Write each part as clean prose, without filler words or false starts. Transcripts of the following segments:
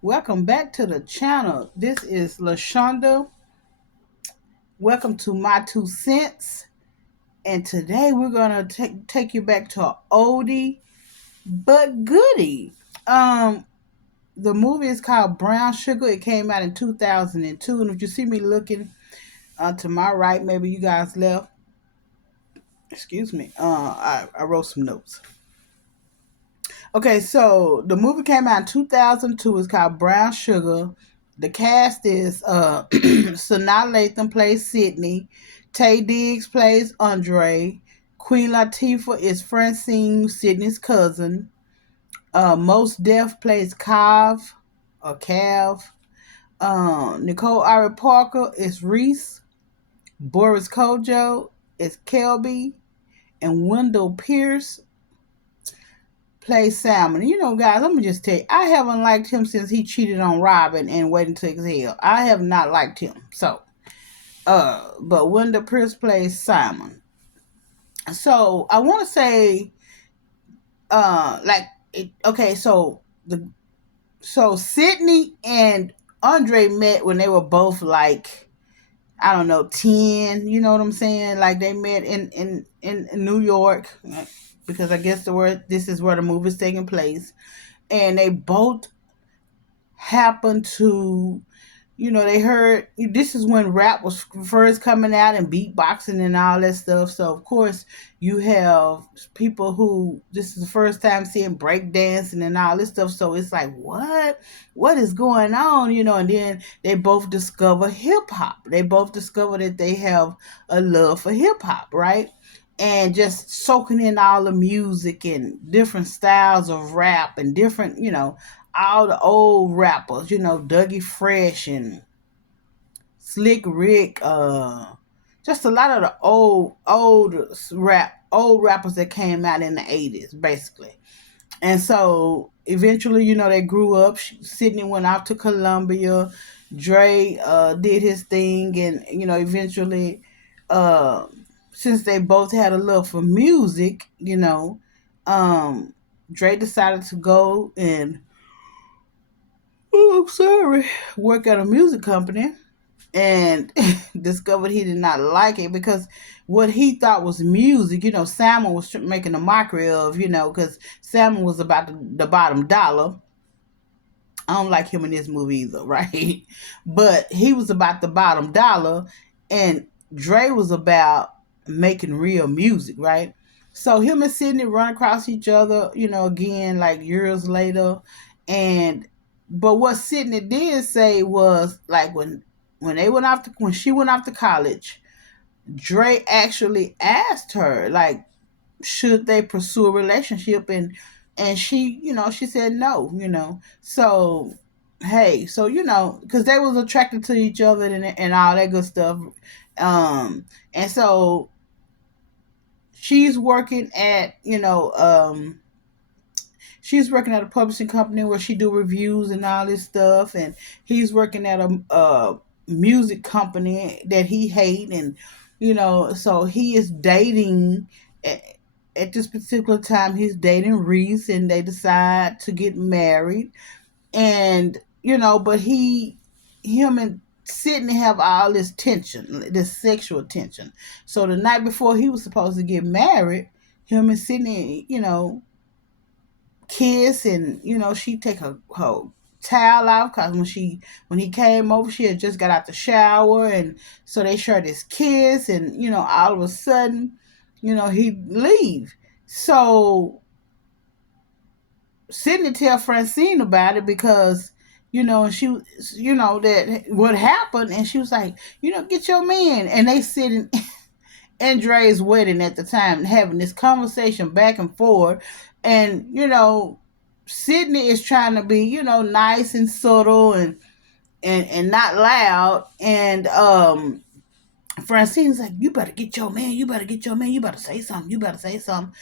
Welcome back to the channel. This is LaShonda. Welcome to My Two Cents. And today we're gonna take you back to an oldie but goodie. Um, the movie is called Brown Sugar. It came out in 2002. And if you see me looking to my right, maybe you guys left. Excuse me. I wrote some notes. Okay, so the movie came out in 2002. It's called Brown Sugar. The cast is Sanaa Lathan plays Sydney, Tay Diggs plays Andre, Queen Latifah is Francine, Sydney's cousin. Most Def plays Cav or Cav. Nicole Ari Parker is Reese. Boris Kojo is Kelby, and Wendell Pierce plays Salmon. You know, guys, let me just tell you, I haven't liked him since he cheated on Robin and Waiting to Exhale. I have not liked him. So, but Wendell Pierce plays Simon. So I want to say, okay, so Sydney and Andre met when they were both like, I don't know, 10. You know what I'm saying? Like they met in New York, because I guess this is where the movie's taking place, and they both happened to, they heard this is when rap was first coming out and beatboxing and all that stuff. So of course you have people who this is the first time seeing break dancing and all this stuff. So it's like, what is going on? And then they both discover hip hop. They both discover that they have a love for hip hop, right? And just soaking in all the music and different styles of rap and different, all the old rappers, Dougie Fresh and Slick Rick, just a lot of the old rappers that came out in the 80s, basically. And so eventually, they grew up. Sydney went off to Columbia. Dre did his thing, and eventually, uh, since they both had a love for music, um, Dre decided to go and, oh, I'm sorry, work at a music company, and discovered he did not like it because what he thought was music, Salmon was making a mockery of, because Salmon was about the bottom dollar. I don't like him in this movie either, right? But he was about the bottom dollar, and Dre was about making real music, right? So him and Sydney run across each other, again, like years later. And but what Sydney did say was like when she went off to college, Dre actually asked her, like, should they pursue a relationship, and she said no. So hey, so because they was attracted to each other and all that good stuff. And so she's working at she's working at a publishing company where she do reviews and all this stuff, and he's working at a music company that he hate. And so he is dating at this particular time. He's dating Reese, and they decide to get married. And but him and Sydney have all this tension, this sexual tension. So the night before he was supposed to get married, him and Sydney, kiss. And she take her towel off, because when he came over, she had just got out the shower. And so they shared this kiss, and all of a sudden, he leave. So Sydney tell Francine about it, because she that what happened. And she was like, get your man. And they sitting Andre's wedding at the time, having this conversation back and forth. And Sydney is trying to be nice and subtle, and not loud. And Francine's like, you better get your man, you better get your man, you better say something, you better say something,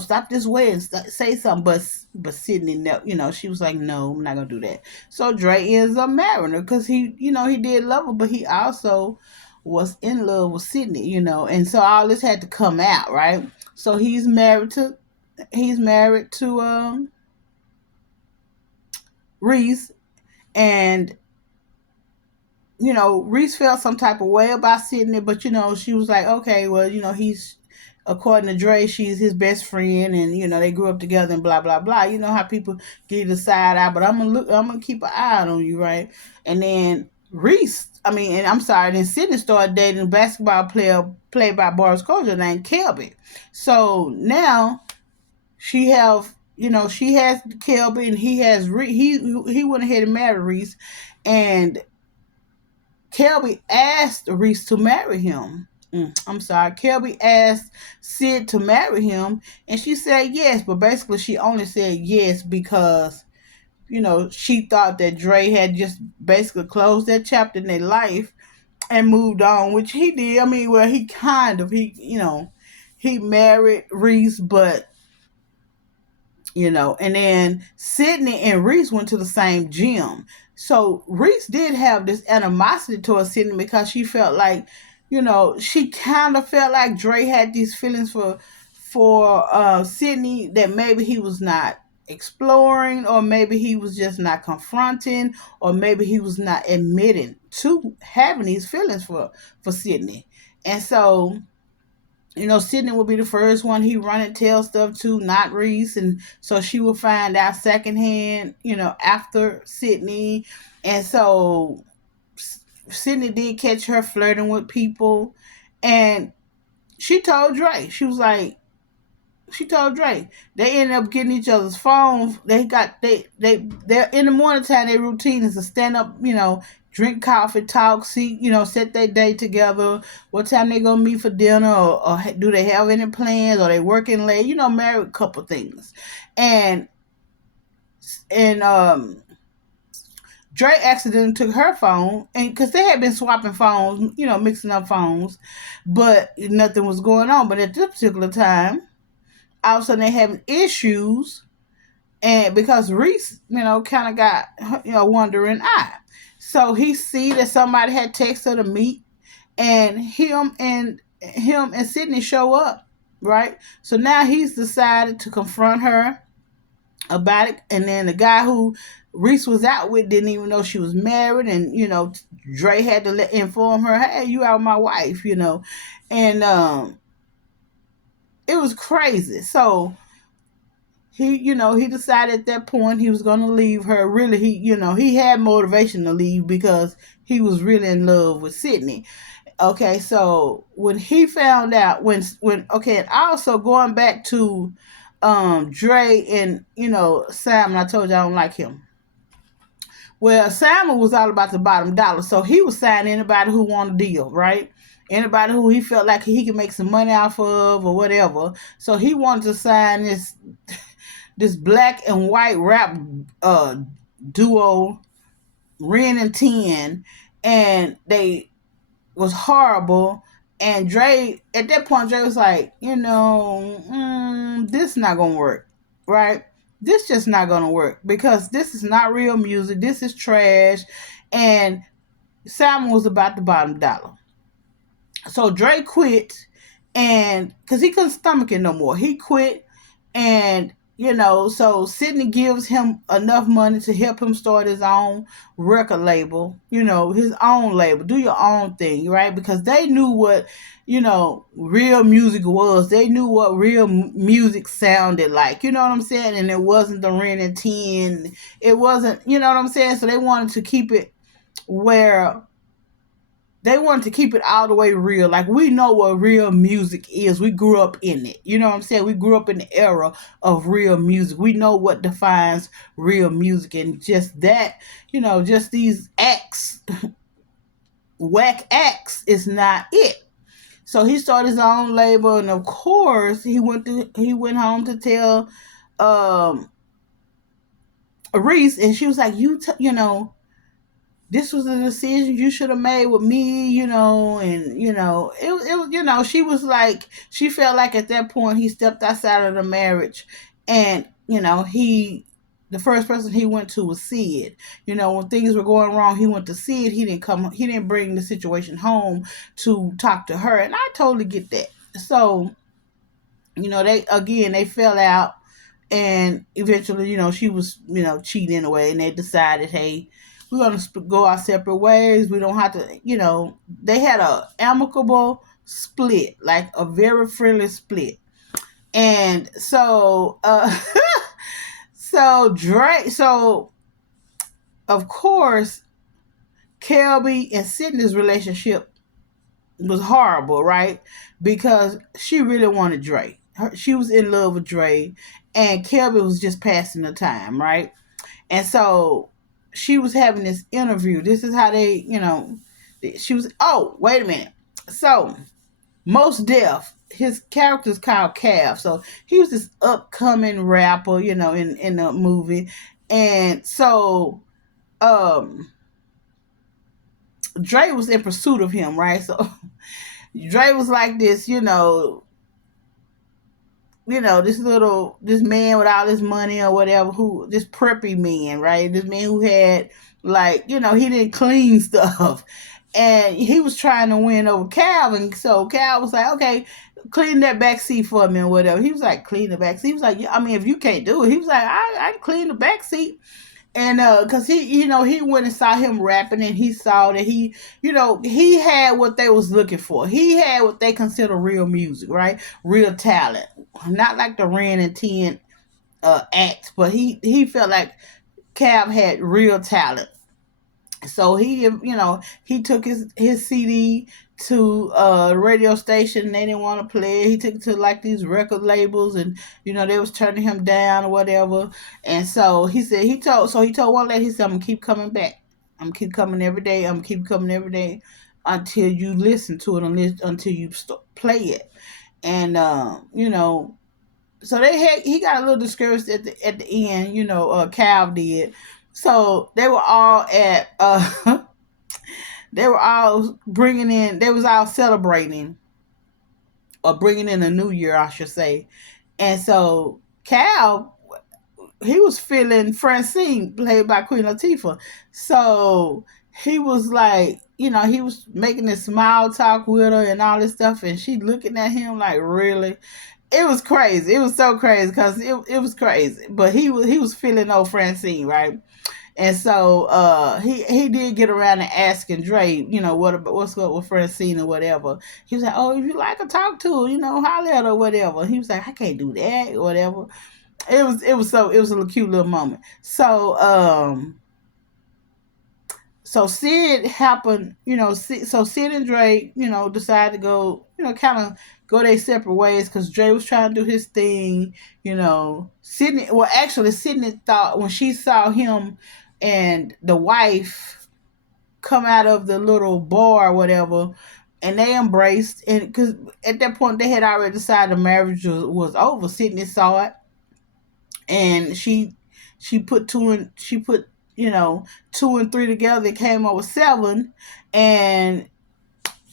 stop this way and say something. But Sydney, no, she was like, no, I'm not gonna do that. So Dre ends up marrying her, because he did love her, but he also was in love with Sydney. And so all this had to come out, right? So he's married to Reese. And Reese felt some type of way about Sydney, but she was like, okay, well, he's, according to Dre, she's his best friend, and they grew up together and blah blah blah. You know how people give the side eye, but I'm gonna keep an eye on you, right? And then Sydney started dating a basketball player played by Boris Koja named Kelby. So now she has Kelby, and he went ahead and married Reese, and Kelby asked Reese to marry him. I'm sorry. Kelby asked Sid to marry him, and she said yes, but basically she only said yes because she thought that Dre had just basically closed that chapter in their life and moved on, which he did. I mean, well, he kind of he married Reese, but and then Sydney and Reese went to the same gym. So Reese did have this animosity towards Sydney because she felt like, she kind of felt like Dre had these feelings for Sydney that maybe he was not exploring, or maybe he was just not confronting, or maybe he was not admitting to having these feelings for Sydney. And so Sydney would be the first one he run and tell stuff to, not Reese. And so she would find out secondhand, after Sydney. And so Sydney did catch her flirting with people. And she told Dre, she told Dre, they ended up getting each other's phones. They're in the morning time, their routine is to stand up, drink coffee, talk, see, set their day together, what time they gonna meet for dinner, or do they have any plans, or they working late, married couple things. And Dre accidentally took her phone, and because they had been swapping phones, mixing up phones, but nothing was going on. But at this particular time, all of a sudden they having issues, and because Reese, kind of got, wandering eye. So he see that somebody had texted her to meet, and him and Sydney show up, right? So now he's decided to confront her about it, and then the guy who Reese was out with didn't even know she was married, and Dre had to inform her, hey, you out with my wife, and it was crazy. So he decided at that point he was going to leave her. Really, he had motivation to leave because he was really in love with Sydney. Okay, so when he found out, and also going back to Dre and Sam, and I told you I don't like him. Well, Simon was all about the bottom dollar, so he was signing anybody who wanted a deal, right? Anybody who he felt like he could make some money off of or whatever. So he wanted to sign this black and white rap duo, Ren and Ten, and they was horrible. And Dre, at that point, Dre was like, this is not gonna work, right? This just not gonna work because this is not real music. This is trash, and Simon was about the bottom dollar. So Dre quit, and because he couldn't stomach it no more, he quit. And so Sydney gives him enough money to help him start his own record label, his own label, do your own thing, right? Because they knew what real music was. They knew what real music sounded like, you know what I'm saying? And it wasn't the Ren and Ten, it wasn't, you know what I'm saying? So they wanted to keep it where they wanted to keep it all the way real. Like, we know what real music is. We grew up in it. You know what I'm saying? We grew up in the era of real music. We know what defines real music. And just that, just these acts, whack acts, is not it. So he started his own label, and of course he went home to tell Reese, and she was like, this was a decision you should have made with me, and she was like, she felt like at that point he stepped outside of the marriage, and the first person he went to was Sid. When things were going wrong, he went to Sid. He didn't bring the situation home to talk to her, and I totally get that. So, they fell out, and eventually, she was, cheating in a way, and they decided, hey, we're gonna go our separate ways. We don't have to, They had a amicable split, like a very friendly split. And so, so of course, Kelby and Sydney's relationship was horrible, right? Because she really wanted Dre. She was in love with Dre, and Kelby was just passing the time, right? And so she was having this interview. This is how they, she was. Oh, wait a minute. So Most Def, his character's called Cav. So he was this upcoming rapper, in the movie, and so Dre was in pursuit of him, right? So Dre was like this, this man with all this money or whatever, this preppy man, right? This man who had, like, he didn't clean stuff. And he was trying to win over Calvin. So Cal was like, okay, clean that back seat for me or whatever. He was like, clean the back seat. He was like, yeah, I mean, if you can't do it, he was like, I can clean the back seat. And because he went and saw him rapping, and he saw that he had what they was looking for. He had what they consider real music, right? Real talent, not like the Ren and 10 acts, but he felt like Cab had real talent. So he took his CD to a radio station. They didn't want to play it. He took it to like these record labels, and they was turning him down or whatever. And so he told one lady, he said, I'm gonna keep coming back. I'm gonna keep coming every day. I'm gonna keep coming every day until you listen to it, until you play it. And so he got a little discouraged at the end. Cal did. So they were all at they were all bringing in. They was all celebrating, or bringing in a new year, I should say. And so Cal, he was feeling Francine, played by Queen Latifah. So he was like, he was making this small talk with her and all this stuff, and she looking at him like, really? It was crazy. It was so crazy because it was crazy. But he was feeling old Francine, right? And so he did get around to asking Dre, what's up with Francine or whatever. He was like, oh, if you like to talk to her, holler at her or whatever. He was like, I can't do that or whatever. It was a cute little moment. So Sid happened, so Sid and Dre, decided to go, kind of go their separate ways, because Dre was trying to do his thing, Sydney thought, when she saw him and the wife come out of the little bar or whatever, and they embraced, and because at that point they had already decided the marriage was over. Sydney saw it, and she put 2 and 3 together. It came up with 7, and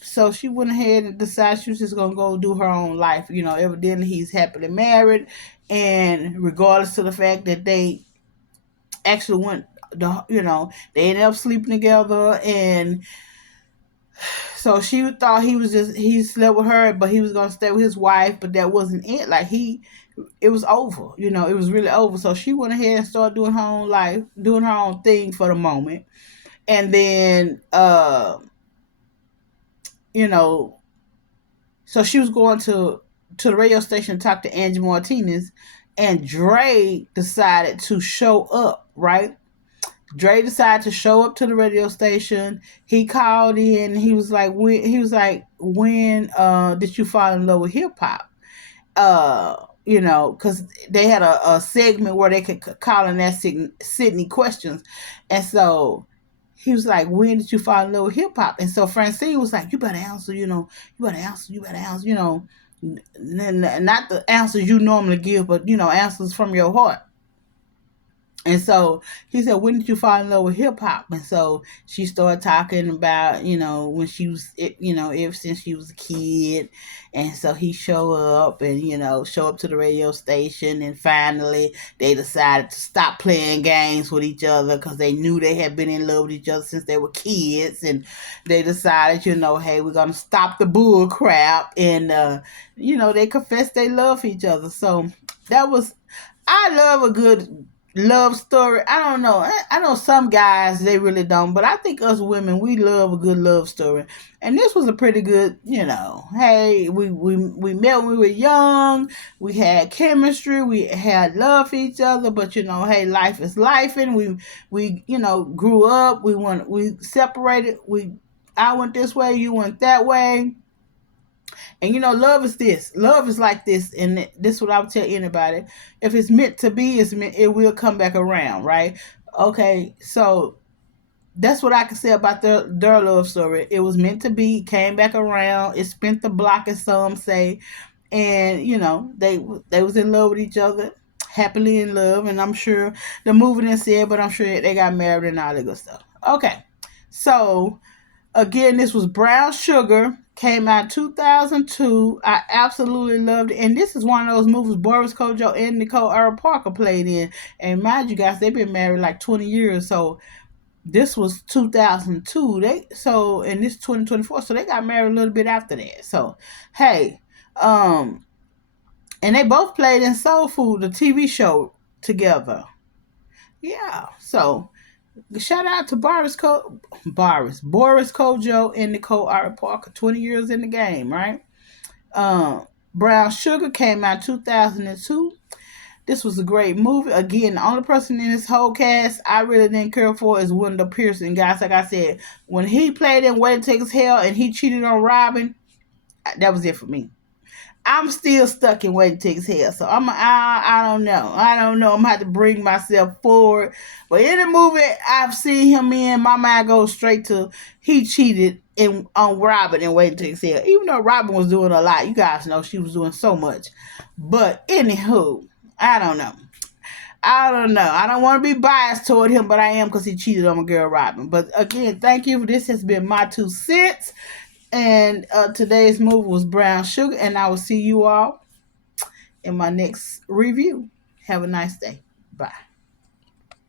so she went ahead and decided she was just gonna go do her own life. Evidently he's happily married, and regardless of the fact that they actually they ended up sleeping together, and so she thought he slept with her, but he was gonna stay with his wife, but that wasn't it. Like it was over. It was really over. So she went ahead and started doing her own life, doing her own thing for the moment. And then so she was going to the radio station to talk to Angie Martinez, and Dre decided to show up, right? Dre decided to show up to the radio station. He called in. He was like, when did you fall in love with hip hop? Because they had a segment where they could call and ask Sydney questions. And so he was like, when did you fall in love with hip hop? And so Francine was like, you better answer, you better answer, not the answers you normally give, but, answers from your heart. And so he said, when did you fall in love with hip hop? And so she started talking about, when she was, ever since she was a kid. And so he showed up and, show up to the radio station. And finally, they decided to stop playing games with each other, because they knew they had been in love with each other since they were kids. And they decided, hey, we're going to stop the bull crap. And, they confessed they love each other. So I love a good love story. I don't know. I know some guys they really don't, but I think us women we love a good love story. And this was a pretty good, Hey, we met when we were young. We had chemistry. We had love for each other. But hey, life is life, and we grew up. We separated. I went this way. You went that way. And love is this. Love is like this, and this is what I would tell anybody. If it's meant to be, it will come back around, right? Okay, so that's what I can say about their love story. It was meant to be, came back around, it spent the block, as some say, and they was in love with each other, happily in love, and I'm sure the movie didn't say it, but I'm sure they got married and all that good stuff. Okay, so again, this was Brown Sugar. Came out 2002. I absolutely loved it. And this is one of those movies Boris Kojo and Nicole Earl Parker played in. And mind you guys, they've been married like 20 years. So this was 2002. And this 2024. So they got married a little bit after that. So hey, and they both played in Soul Food, the TV show, together. Yeah. So shout out to Boris Kojo and Nicole R. Parker, 20 years in the game, right? Brown Sugar came out 2002. This was a great movie. Again, the only person in this whole cast I really didn't care for is Wendell Pearson. Guys, like I said, when he played in Waiting to Texas Hell and he cheated on Robin, that was it for me. I'm still stuck in Waiting to Exhale. So I don't know. I don't know. I'm gonna have to bring myself forward. But in the movie I've seen him in, my mind goes straight to he cheated on Robin in Waiting to Exhale. Even though Robin was doing a lot, you guys know she was doing so much. But anywho, I don't know. I don't know. I don't want to be biased toward him, but I am because he cheated on my girl Robin. But again, thank you. This has been my 2 cents. And today's movie was Brown Sugar. And I will see you all in my next review. Have a nice day. Bye.